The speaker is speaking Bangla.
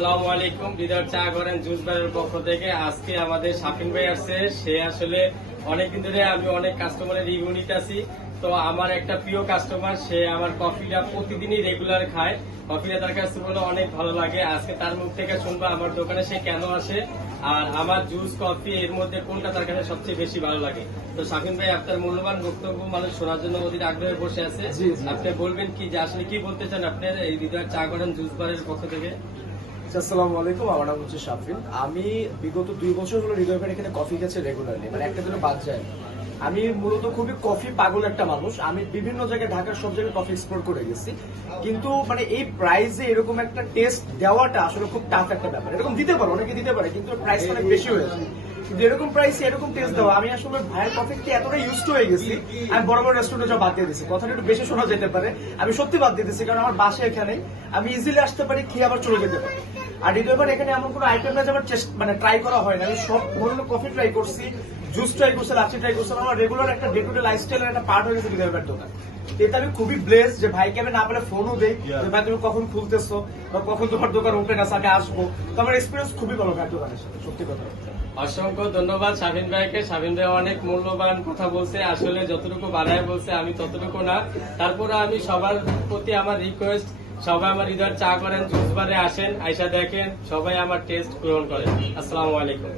আসসালামু আলাইকুম। হৃদয় চা করেন জুস বারের পক্ষ থেকে আজকে আমাদের শাফিন ভাই আসছে। সে আসলে অনেকদিন ধরে আমি অনেক কাস্টমারের রিভিউ নিতেছি। তো আমার একটা প্রিয় কাস্টমার, সে আমার কফিটা প্রতিদিনই রেগুলার খায়। কফিটা তার কাছে বলে অনেক ভালো লাগে। আজকে তার মুখ থেকে শুনবো আমার দোকানে সে কেন আসে আর আমার জুস কফি এর মধ্যে কোনটা তার কাছে সবচেয়ে বেশি ভালো লাগে। তো শাফিন ভাই, আপনার মূল্যবান বক্তব্য মানুষ শোনার জন্য অধীর আগ্রহে বসে আছে। আপনি বলবেন কি যে আসলে কি বলতে চান আপনার এই হৃদয় চা করেন জুস বারের পক্ষ থেকে? আসসালামু আলাইকুম, আমার নাম হচ্ছে শাফিন। আমি বিগত 2 বছর হলো হৃদয় ভাইয়ের এখানে কফি খেয়েছি রেগুলারলি, মানে একটা দিনও বাদ যায়। আমি মূলত খুবই কফি পাগল একটা মানুষ। আমি বিভিন্ন জায়গায়, ঢাকার সব জায়গায় কফি এক্সপ্লোর করে গেছি, কিন্তু মানে এই প্রাইসে এরকম একটা টেস্ট দেওয়াটা আসলে খুব টাফ একটা ব্যাপার। এরকম দিতে পারে, অনেকে দিতে পারে, কিন্তু প্রাইস অনেক বেশি হয়ে যায়। কিন্তু এরকম প্রাইসে এরকম টেস্ট দেওয়া, আমি আসলে ভাইয়ের কফিকে এতটা ইউজ হয়ে গেছি, আমি বড় বড় রেস্টুরেন্টে যা বাদ দিয়ে দিচ্ছি। কথাটা একটু বেশি শোনা যেতে পারে, আমি সত্যি বাদ দিয়ে দিচ্ছি, কারণ আমার বাসা এখানে, আমি ইজিলি আসতে পারি, খেয়ে আবার চলে যেতে পারি। আর হৃদয়বার এখানে এমন কোনো আইটেম না যে আমার মানে ট্রাই করা হয় না। আমি সব ধরনের কফি ট্রাই করছি, জুস ট্রাই করছি, লাচ্ছি ট্রাই করছি। আমার রেগুলার একটা ডে টু ডে লাইফস্টাইলের একটা পার্ট হয়ে গেছে হৃদয়বার দোকান। এতে আমি খুবই ব্লেস যে ভাইকে আমি না পেলে ফোনও দেই যে ভাই তুমি কখন খুলতেছো বা কখন তোমার দোকান ওপেন আছে, আমি আসবো। তো আমার এক্সপিরিয়েন্স খুবই ভালো ভাইয়ের দোকানের সাথে, সত্যি কথা। অসংখ্য ধন্যবাদ শাফিন ভাইকে। শাফিন ভাই অনেক মূল্যবান কথা বলছে, আসলে যতটুকু বাড়ায় বলছে আমি ততটুকু না। তারপরে আমি সবার প্রতি আমার রিকোয়েস্ট, সবাই আমার হৃদয় চা করেন জুস বারে আসেন, আইসা দেখেন, সবাই আমার টেস্ট গ্রহণ করেন। আসসালামু আলাইকুম।